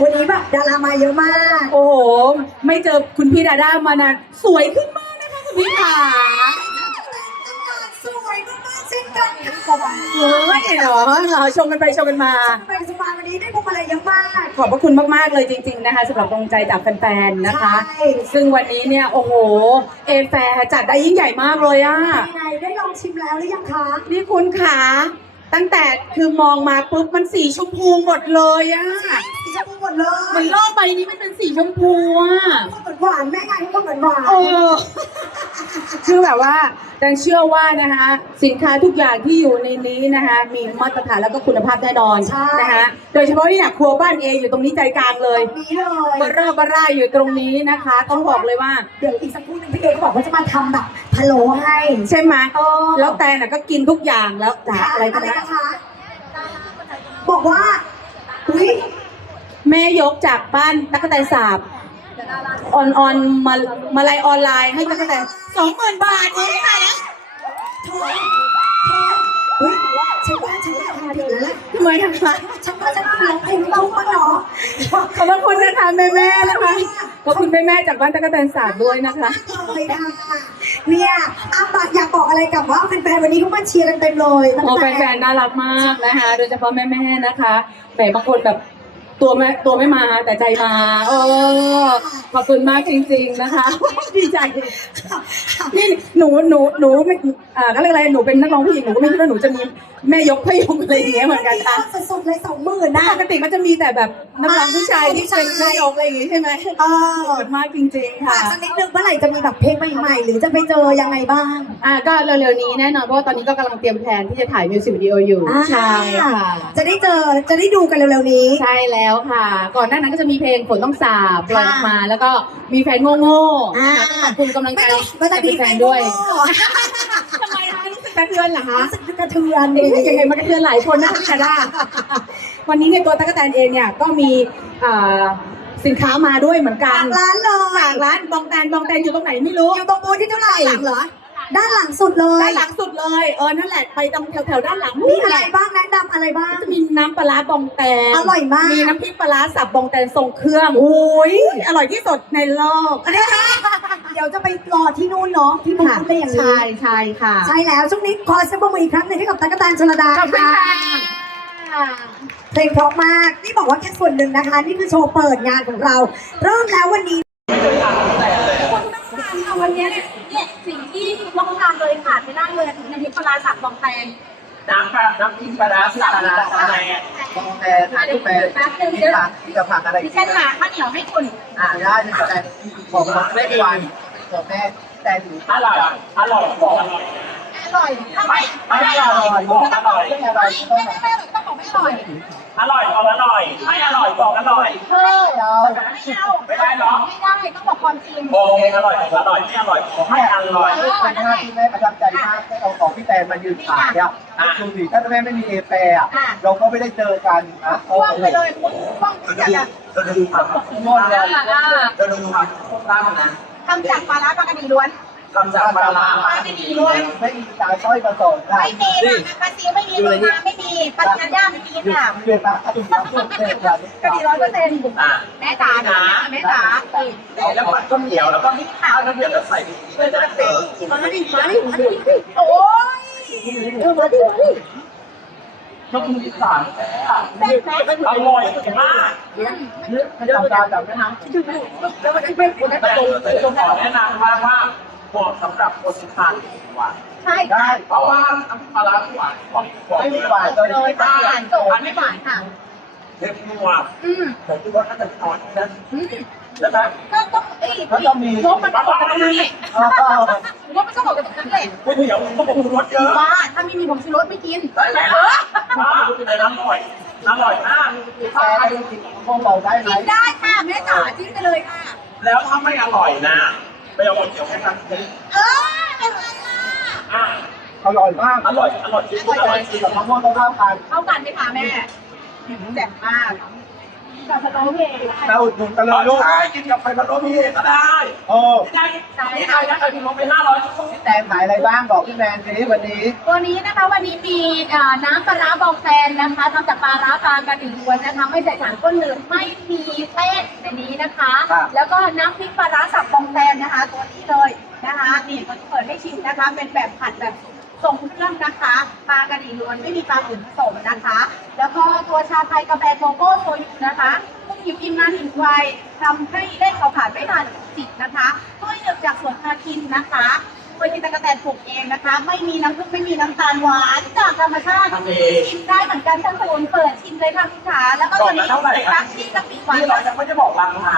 วันนี้แบบดารามาเยอะมาก โอ้โห ไม่เจอคุณพี่ดาด้ามานานสวยขึ้นมากนะคะคุณพี่ขาสวยมากๆเช่นกันค่ะเฮ้ยเหรอเราชมกันไปชมกันมา ไปสปาวันนี้ได้พวงมาลัยเยอะมาก ขอบพระคุณมากๆเลยจริง ๆนะคะสำหรับกำลังใจจากแฟนๆนะคะ ใช่ ซึ่งวันนี้เนี่ย โอ้โห เอแฟร์จัดได้ยิ่งใหญ่มากเลยอะ ยังไงได้ลองชิมแล้วหรือยังคะ นี่คุณขา ตั้งแต่คือมองมาปุ๊บมันสีชมพูหมดเลยอะ ชมพูหมดเลมันยโลกใบนี้มันเป็นสีชมพูอะเหมือนหวานแม่ไงก็เหมือนหวานเออคือแบบว่าแตงเชื่อว่านะคะสินค้าทุกอย่างที่อยู่ในนี้นะคะมีมาตรฐานแล้วก็คุณภาพแน่นอนนะคะโดยเฉพาะที่เนี่ยครัวบ้านเออยู่ตรงนี้ใจกลางเลยนี้เลยบาร่าบาร่าอยู่ตรงนี้นะคะ ต้องบอกเลยว่าเดี๋ยวอีกสักครู่หนึงพี่เอเขาบอกว่าจะมาทำแบบพะโล้ให้ใช่ไหมเออแล้วแตนน่ะก็กินทุกอย่างแล้วจ๋าอะไรก็ได้นะคะบอกว่าอุ้ย แม่ยกจากบ้านตั๊กแตนสาบออนออนมามาลายออนไลน์ให้ตั๊กแตนสองหมื่นบาทเองค่ะเธอเธอเฮ้ยฉันว่าฉันไม่ทำผิดแล้วแหละทำไมอะคะฉันว่าฉันร้องเพลงลูกมาเนาะขอบพระคุณนะคะแม่แม่ๆนะคะขอบคุณแม่แม่ๆจากบ้านตั๊กแตนสาบด้วยนะคะเลยค่ะเนี่ยอาบากอยากบอกอะไรกับว่าแฟนๆวันนี้เขามาเชียร์กันเต็มเลยโอ้แฟนๆน่ารักมากนะคะ โดยเฉพาะแม่ๆนะคะแหมบางคนแบบ ตัวไม่ตัวไม่มาแต่ใจมา เออ ขอบคุณมากจริง ๆ นะคะ ดีใจนี่หนูหนูหนูไม่อ่าก็เรียกอะไรหนูเป็นนักร้องผู้หญิงหนูก็ไม่คิดว่าหนูจะมีแม่ยกพ่อยกอะไรอย่างเงี้ยเหมือนกันค่ะสุดๆเลยสองหมื่นนะ ปกติมันจะมีแต่แบบนักร้องผู้ชายที่เป็นแม่ยกอะไรอย่างงี้ใช่ไหมเอขอบอคุณมากจริงๆฝาค่ะกสักนิดนึงเมื่อไหร่จะมีแบบเพลงใหม่ๆ หรือจะไปเจอยังไงบ้าง อ่าก็เร็วๆนี้แน่นอนเพราะว่าตอนนี้ก็กำลังเตรียมแผนที่จะถ่ายมิวสิกวิดีโออยู่อ่า ใช่ค่ะจะได้เจอจะได้ดูกันเร็วๆนี้ ใช่แล้วค่ะ ก่อนหน้านั้นก็จะมีเพลงฝนต้องสาบปล่อยออกมา แล้วก็มีแฟนโง่ๆอ่านะคะขอบคุณกำลังใจไม่ต้องไม่ต้องมีแฟนด้วยโง่ทำไมคะรู้สึกกระเทือนเหรอคะรู้สึกกระเทือนเอ๊ะยังไงมันกระเทือนหลายคนนะคะพี่ดาด้าวันนี้ในยตัวตั๊กแตนเองเนี่ยก็มีอ่าสินค้ามาด้วยเหมือนกัฝานกร้านเลยฝากร้านบองแตนบองแตนอยู่ตรงไหนไม่รู้อยู่ตรงบูธที่เท่าไหร่หลังเหรอ ด้านหลังสุดเลยด้านหลังสุดเลย เออ นั่นแหละ ไปตรงแถวๆด้านหลังมีนู่นอะแหไรละบ้างแนะนำอะไรบ้าง จะมีน้ำปลาร้าบองแตน อร่อยมาก มีน้ำพริกปลาร้าสับบองแตนทรงเครื่อง โอ้ย อร่อยที่สุดในโลก เดี๋ยวจะไปรอที่นู่นเนาะที่บูธเลยอย่างนี้ ใช่ใช่ค่ะ ใช่แล้ว ช่วงนี้ขอเสียงปรบมืออีกครั้งหนึ่งให้กับตั๊กกะแตนชลดาขอบคุณค่ะเพลงเพราะมาก นี่บอกว่าแค่ส่วนหนึ่งนะคะ นี่คือโชว์เปิดงานของเรา เริ่มแล้ววันนี้วันนี้เนี่ยเนี่ยสิ่งที่ลองทาน เลยขาดไม่ได้เลยถึงอน้ำพริกปลาสับบองแตงน้ำปลาน้ำพริกปลาร้าสับปลาร้าอะไรอะกองแต่ทานทุกแปรที่ผักที่กับผักอะไรดิฉันหาข้าวเหนียวให้คุณอ่าได้ที่แต่ของแม่เองของแม่แต่ถืออร่อยอร่อยบอกอร่อย อร่อยทำไมไม่อร่อยบอกอร่อยไม่อะไรไม่ต้องไม่ไม่ต้องบอกไม่อร่อยอร่อยบอกอร่อย ไม่อร่อยบอกอร่อยเฮ้ยเอาไม่เอาไม่ได้ต้องบอกความจริงโอเคอร่อยอร่อยไม่อร่อยขอให้อร่อยเป็นหน้าที่แม่ประทับใจมากที่เอาของพี่แตนมายืนขายอะคือสิถ้าแม่ไม่มีเอแปรอะเราก็ไม่ได้เจอกันนะว่างไปเลยว่างไปเลยเราดูผักงอนเลยเราดูผักพวกตั้งนะทำจากปลาร้าปลากระดีล้วน ทำจากปลาร้าปลากระดีล้วนไม่มีตาสร้อยผสมค่ะไม่มีปลาซีไม่มีโลมาไม่มีปลาเทียนย่าไม่มีอยู่ค่ะเดือนละถึงรับเดือนละกระดีร้อยเปอร์เซ็นต์อะแม่จ๋านะแม่จ๋าแล้วมันก็เหนียวแล้วก็ข้าวแล้วเดี๋ยวเราใส่เพื่อจะได้เป็นมาดิมาดิมาดิโอ้ยเออมาดิมาดิก็คืออีสานแซ่บแซ่บอร่อยมากไม่จำการจำไหมนะแล้วมันเป็นคนแต่ได้ประตูต้องขอแนะนำว่าว่า เหมาะสำหรับคนทานหวานใช่ได้ เพราะว่าน้ำปลาร้าหวานของของไม่มีหวานเลยเลยบ้านโจไม่หวานค่ะเค็มนัวอืมแต่คิดว่าน่าจะอ่อนนะอืมใช่ไหมก็ต้องไอ้แล้วก็มีงบมันก็หมดกันตรงนั้นแหละอ๋องบมันก็หมดกันตรงนั้นแหละก๋วยเตี๋ยวก็ปรุงรสเยอะว่าถ้าไม่มีผงชูรสไม่กินได้ไหมเออว้าวแต่อร่อยอร่อยมากแพ้ได้จริงพวกเราได้ไหมกินได้ค่ะแม่จ๋าจิ้มไปเลยค่ะ แล้วถ้าไม่อร่อยนะ ไปเอาก๋วยเตี๋ยวให้กันสิเออเป็นไรล่ะอะอร่อยมากอร่อยอร่อยจริงอร่อยจริงกับมะม่วงก็ข้าวกันเข้ากันไหมคะแม่แจ่มมากกับสโนว์เพย์เราอุดหนุนกันเลยลูกใช่กินกับไข่พะโล้มีเองก็ได้โอ้ได้นี่ใครนะใครพิมพ์ลงไปห้าร้อยพี่แตนขายอะไรบ้างบอกพี่แมนสิวันนี้ตัวนี้นะคะวันนี้มีเอ่อน้ำปลาร้าบองแซนนะคะทำจากปลาร้าปลากระดิ่งล้วนนะคะไม่ใส่สารก้นเหลืองไม่มีเต้นในนี้นะคะครับแล้วก็น้ำพริกปลาร้าสับบอง แซนนะคะ ตัวนี้เลยนะคะนี่มันเปิดให้ชิมนะคะ เป็นแบบผัดแบบทรงเครื่องนะคะปลากระดิ่งล้วนไม่มีปลาอื่นผสมนะคะ แล้วก็ตัวชาไทยกาแฟโกโก้โซยูนะคะพุ่งหยิบกินนานถึงไวทำให้เล่นเขาผ่านไม่นานจิตนะคะถ้วยหนึ่งจากสวนพาคินนะคะถ้วยที่ตะกะแตนปลูกเองนะคะ ไม่มีน้ำผึ้งไม่มีน้ำตาลหวานจากธรรมชาติทำเองชิมได้เหมือนกันทั้งศูนย์เปิดชิมเลยค่ะคุณขาแล้วก็ตัวนี้ตักที่กะปิหวานนี่เราจะไม่ได้บอกราคา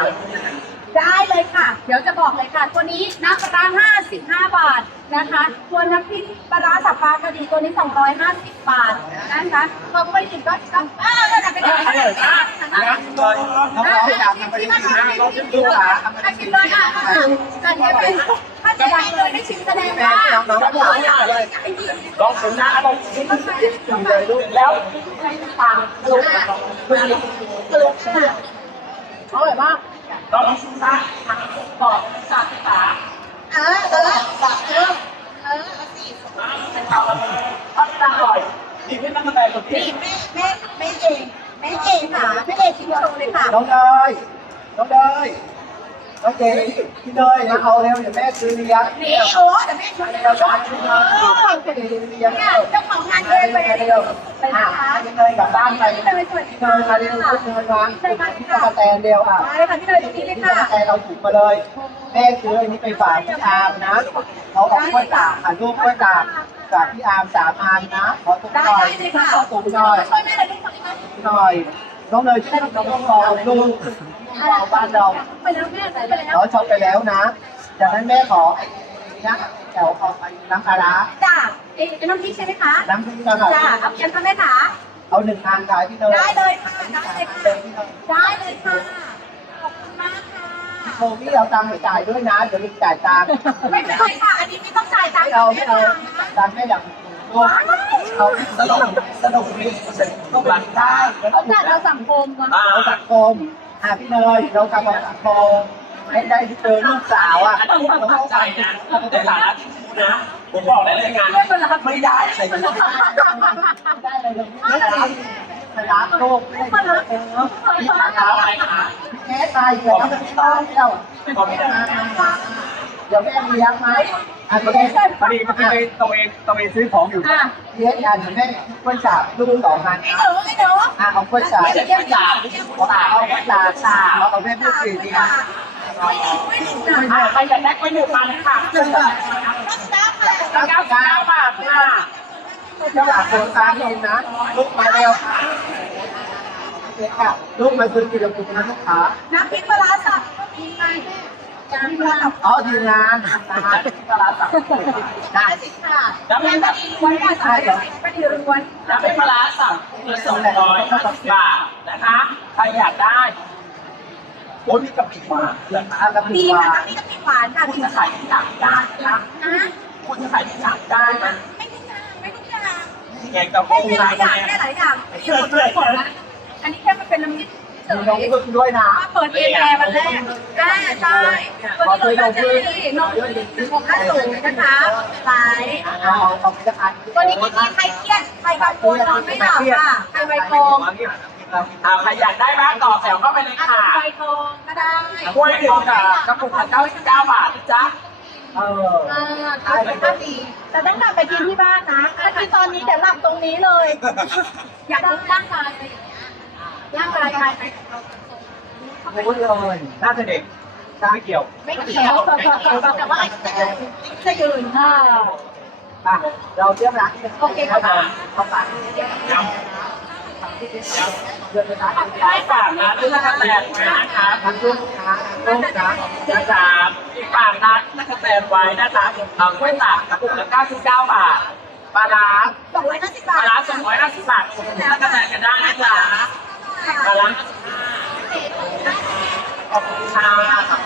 ได้เลยค่ะ เดี๋ยวจะบอกเลยค่ะ ตัวนี้น้ำปลาร้า55 บาทนะคะตัวน้ำพริกปลาร้าสับปลากระดีตัวนี้ 250 บาทนะคะตัวกล้วยดิบก็ก็อ้าวก็จะเป็นอะไรนะนะเลยน้องๆอยากทำไปที่ไหนลูกค้าทำไปถ้าชิที่มไหนเลยอะแต่เนี่ยเป็นถ้าจะได้เลยให้ชิมแสดงว่าน้องๆบอกว่าเลยลองชิมนะลองชิมชิมเลยลูกแล้วฟังลูกอร่อยมาก ลองชิมนะต่อจากสาเออเออเออเออพัฒนาอร่อยนี่พี่นักแสดงคนที่นี่แม่แม่แม่เองแม่เองค่ะแม่เองชิมโชมเลยค่ะน้องเลยน้องเลย น้อเจพี่เนยมาเอาเร็วเดี๋ยวแม่ซื้อเลี้ยงนี่โอ้แต่แม่ชวนเดี๋เร็ยววช้าๆพี่เนยเลี้ยงเนี่ยเจ้าของงานเดินไปเลยเร็วไปอะนะคะพี่เนยกลับบ้านไปพี่เนยสวัสดีเนค่ะยมาเร็วพี่เนยมาพี่ตะแตนเร็วอะมาเลยค่ะพี่เนยตรงนี้เลยพี่ค่ะตะแตนเราถูกมาเลยแม่ซื้ออันนี้ไปฝากพี่อาร์มนะเขาเอากล้วยตากค่ะลูกกล้วยตากฝากพี่อาร์มสามอันนะขอตุ้มหน่อยขอตุ้มหน่อยช่วยแม่หน่อยลูกค น้องเนยช่วยน้องรอลูกเอาบ้านเราไปแล้วแม่ไปแล้วเขาชอปไปแล้วนะจากนั้นแม่ขอไอ้นี่นะแถวเอไปน้ำปลาร้าจ้าเอ๊ะน้ำพริกใช่ไหมคะน้ำพริกกระหล่จ้าเอาเพียงค่ะแม่ขาเอาหนึ่งอันขายพี่เนยได้เลยค่ะได้เลยค่ะได้เลยค่ะขอบคุณมากค่ะโทนี่เอาตังค์ไปจ่ายด้วยนะเดี๋ยวลืมจ่ายตังค์ไม่เป็นไรค่ะอันนี้ไม่ต้องจ่ายตังไม่ค์เอาไม่เอาค่ะตังค์แม่อยากลู เอาสนุกสนุกดีต้องหลังได้เขาจัดเราสังคมอะอ่าเอาสังคมอะพี่เนยเราทำเอาสังคมให้ได้เจอลูกสาวอะอันนี้ผมเข้าใจนะในฐานะที่ครูนะผมบอกได้เลยงานไม่ได้อะไรเลยได้เลยไม่รับไม่รับลูกไม่รับพี่ขาขาวอะไรขาแม่ตายเดี๋ยวมันไม่ต้องเที่ยวขอพี่นะเดี๋ยวแม่เลี้ยงไหม อะเลี้ยงพอดีเมื่อกี้ไปตระเวนตระเวนซื้อของอยู่อะเลี้ยงกันเดี๋ยวแม่กล้วยฉาบลูกสองพันไอ้หนูไอ้หนูอะเอากล้วยฉาบไม่ใช่แค่ด่าไม่ใช่เอาด่าเอากล้วยฉาบฉาบเอาแม่พูดสี่ทีนะไม่หนึ่งไม่หนึ่งนะอ่าใครอยากได้ไปหนึ่งมาเลยค่ะจ้าค่ะเก้าสิบเก้าบาทค่ะเจ้าหลักโครงการเองนะลูกมาเร็วเด็กค่ะลูกมาซื้อกินกับคุณนะลูกค้าน้ำพริกปลาร้าสับก็มีไง น้ำพริกปลาร้าสับอ๋อทีมงานนะคะที่ตลาดสัตว์ได้ได้สิค่ะแล้วเป็นแบบล้วนค่ะใส่กระดิ่งล้วนแล้วเป็นปลาร้าสั่งคือสองร้อยห้าสิบบาทนะคะใครอยากได้โอ้ยมีกะปิมาเหลืออะกับมีพี่ค่ะว่าน้ำพริกกะปิหวานค่ะคุณมีจะขายที่สั่งได้นะนะคุณจะขายที่สั่งได้นะไม่ทุกอย่างไม่ทุกอย่างแกงกะแค่ปูหนาลายอย่างแกแค่หลายอย่างมีหมดเลยหมดละอันนี้แค่มันเป็นน้ำจิ้มเฉมีน้องย พึ่งด้วยนะมา เปิดเอแอร์วันแรกได้ใช่ตัวนี้เราจะมีนมหกห้าสูงนะคะหลายเอาเอาเอาไปสักอันตัวนี้กินใครเครียดใครกังวลนอนไม่หลับค่ะใครไวโคงอ่าใครอยากได้บ้างต่อแถวเข้าไปเลยอาค่ะไวโคงก็ได้กล้วยหนึ่งกับกระปุกละเก้าสิบเก้าบาทนะจ๊ะเอออ่าเก้าสิบเก้าดีแต่ต้องกลับไปกินที่บ้านนะถ้ากินตอนนี้เดี๋ยวหลับตรงนี้เลย อยากรู้ร่างกายอะไรอย่างเงี้ยร่างกายใคร ไปพูดเลยน่าจะเด็กไม่เกี่ยวไม่เกี่ยวแต่ว่าจะยืนค่ะอะเราเตรียมร้านกันโอเคครับเขาฝากเดือนละไม่ฝากนะเรื่องกระแตนไว้นะครับทั้งลูกค้าลูกค้านะครับฝากร้านกระแตนไว้นะคะเอากล้วยตากกระปุกละ99บาทปลาร้าสองร้อยห้าสิบปบาลาทร้า250บาทอุดหนุนกระแตนกันได้นะจ๊ะปลาร้า ขอบคุณค่ะ